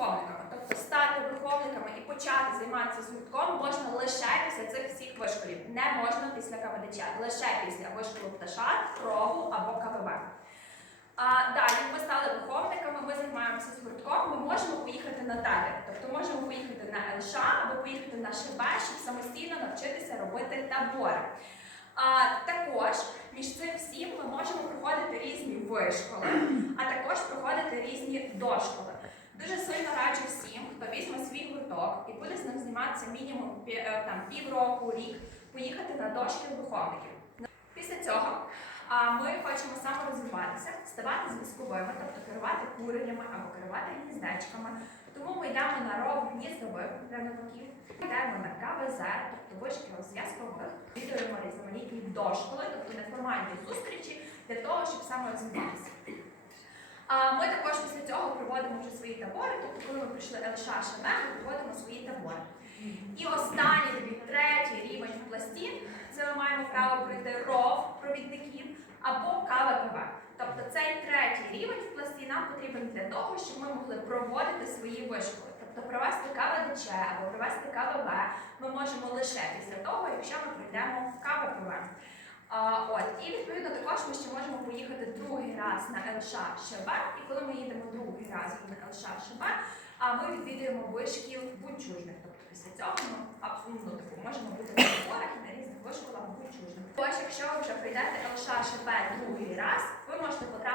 виховниками. Тобто стати виховниками і почати займатися з гуртком можна лише після цих всіх вишколів. Не можна після КВДЧ, лише після вишколу пташат, прогу або КВБ. А далі ми стали виховниками, ми займаємося з гуртком, ми можемо поїхати на табір. Тобто можемо поїхати на ЛШ або поїхати на ШБ, щоб самостійно навчитися робити табори. А також між цим всім ми можемо проходити різні вишколи, а також проходити різні дошколи. Хто візьме свій гурток і буде з ним займатися мінімум е, там, півроку, рік, поїхати на дошки виховників. Після цього а, ми хочемо саморозвиватися, ставати зв'язковими, тобто керувати куреннями або керувати гніздечками. Тому ми йдемо на ров гніздових рядовиків, йдемо на КВЗ, тобто вишкіл зв'язкових, відвідуємо різноманітні дошколи, тобто неформальні зустрічі для того, щоб саморозвиватися. Ми також після цього проводимо вже свої табори, тобто коли ми прийшли ЛШ ми проводимо свої табори. І останній тобі третій рівень в пласті це ми маємо право пройти ров провідників або КВПВ. Тобто цей третій рівень в пласті нам потрібен для того, щоб ми могли проводити свої вишколи. Тобто провести КВДЧ або провести КВВ ми можемо лише після того, якщо ми пройдемо КВПВ. А, от, і відповідно також ми ще можемо поїхати другий раз на Елша ШБ. І коли ми їдемо другий раз на Елша ШБ, а ми відвідуємо вишкіл будь-чужних. Тобто після цього ми абсолютно таку можемо бути на зборах і на різних вишколах будь-чужних. Тож, якщо ви вже прийдете Елша ШБ другий раз, ви можете потрапити